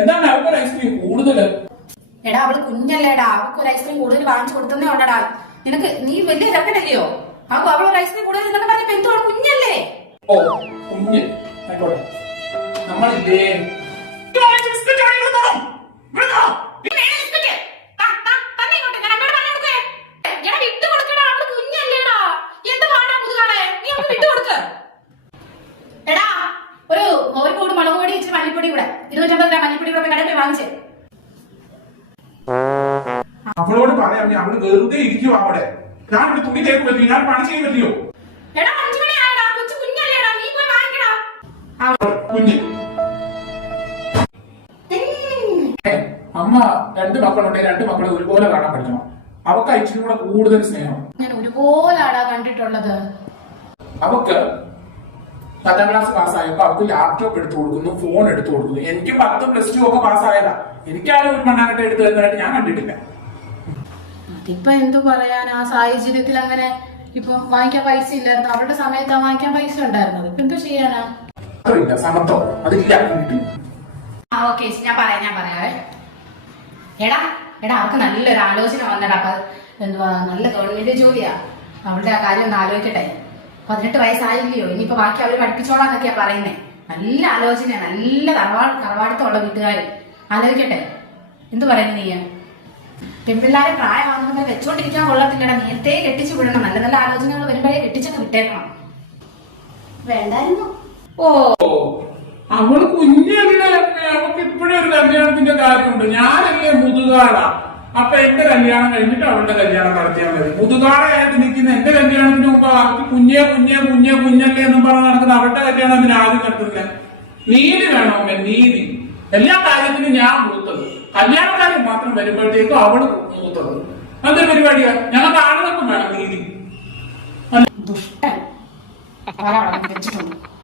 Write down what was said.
എന്താണ് അവർക്ക് ഐസ്ക്രീം കൂടുതല്? എടാ അവള് കുഞ്ഞല്ലേടാ, അവൾക്ക് ഒരു ഐസ്ക്രീം കൂടുതൽ വാങ്ങിച്ചു കൊടുത്തേ ഉള്ളടാ. നിനക്ക് നീ വലിയ ചെറുക്കനല്ലയോ? അവളൊരു ഐസ്ക്രീം കൂടുതൽ എന്നൊക്കെ പറഞ്ഞപ്പോ എന്തോ കുഞ്ഞല്ലേ? ഓ കുഞ്ഞ് ആയിക്കോട്ടെ. നമ്മളില്ലേ എടാ ഒരു കൂട് മുളക് പൊടി ഇച്ചിരി മല്ലിപ്പൊടി കൂടെ 250 ഗ്രാം മല്ലിപ്പൊടി കൂടെ കടയിൽ പോയി വാങ്ങിച്ചേ. അവളോട് പറയാം, അവള് വെറുതെ ഇരിക്കുവോ അവിടെ? ഞാൻ ഇവിടെ തുണി തേക്ക് പറ്റിയോ? ഞാൻ പണി ചെയ്യാൻ പറ്റിയോ? കുഞ്ഞ് അമ്മ 2 മക്കളുണ്ടെ 2 മക്കളെ ഒരുപോലെ കാണാൻ പഠിക്കണം. അവക്ക് ഇച്ചിരി കൂടെ കൂടുതൽ സ്നേഹം. ഞാൻ ഒരുപോലാടാ കണ്ടിട്ടുള്ളത്. അവക്ക് 10ാം ക്ലാസ് പാസ്സായപ്പോ അവർക്ക് ലാപ്ടോപ്പ് എടുത്തു കൊടുക്കുന്നു, ഫോൺ എടുത്തു കൊടുക്കുന്നു. എനിക്ക് 10 +2 ഒക്കെ പാസ്സായതാ. എനിക്കാരും ഒരു മണ്ണാകട്ടെ എടുത്തു തരുന്നതായിട്ട് ഞാൻ കണ്ടിട്ടില്ല. അതിപ്പോ എന്തു പറയാൻ, ആ സാഹചര്യത്തിൽ അങ്ങനെ ഇപ്പൊ വാങ്ങിക്കാൻ പൈസ ഇല്ലായിരുന്നു. അവരുടെ സമയത്ത് വാങ്ങിക്കാൻ പൈസ ഉണ്ടായിരുന്നത്. ഇപ്പൊ എന്തോ ചെയ്യാനാ? അതില്ല, സമത്വം അതില്ല. ഓക്കെ ഞാൻ പറയാവേ. എടാ അവർക്ക് നല്ലൊരു ആലോചന വന്നടാ. അപ്പൊ എന്തുവാ, നല്ല ഗവൺമെന്റ് ജോലിയാ. അവളുടെ ആ കാര്യം ഒന്ന് ആലോചിക്കട്ടെ. 18 വയസ്സായില്ലയോ, ഇനിയിപ്പോ ബാക്കി അവര് പഠിപ്പിച്ചോളാന്നൊക്കെയാ പറയുന്നേ. നല്ല ആലോചനയാ, നല്ല തറവാടുത്തമുള്ള വീട്ടുകാര്. ആലോചിക്കട്ടെ, എന്തു പറയുന്നു നീ? പെൺപിള്ളാരെ പ്രായമാകുന്നവരെ വെച്ചോണ്ടിരിക്കാൻ കൊള്ളത്തില്ലടാ. നേരത്തെ കെട്ടിച്ചു വിടണം. നല്ല നല്ല ആലോചനകൾ വരുമ്പോഴേ കെട്ടിച്ചൊക്കെ വിട്ടേക്കണം. വേണ്ടായിരുന്നു. ഓ അവള് കുഞ്ഞല്ലേ, അവൾക്ക് ഇപ്പോഴും ഒരു കല്യാണത്തിന്റെ കാര്യമുണ്ട്. ഞാനല്ലേ മുതുകാളാ. അപ്പൊ എന്റെ കല്യാണം കഴിഞ്ഞിട്ട് അവളുടെ കല്യാണം നടത്തിയാൽ മതി. മുതുകാളായിട്ട് നിൽക്കുന്ന എന്റെ കല്യാണത്തിന് മുമ്പ് അവർക്ക് കുഞ്ഞല്ലേ എന്നും പറഞ്ഞ് നടക്കുന്ന അവളുടെ കല്യാണം അതിന് ആദ്യം നടത്തുന്നത്. നീതി വേണോ അമ്മ? നീതി. എല്ലാ കാര്യത്തിനും ഞാൻ മൂത്തത്. കല്യാണക്കാര്യം മാത്രം വരുമ്പോഴത്തേക്കും അവള് മൂത്തത്. അതൊരു പരിപാടിയാ. ഞങ്ങൾക്ക് ആളുകൾക്കും വേണം നീതി. ദുഷ്ടൻ.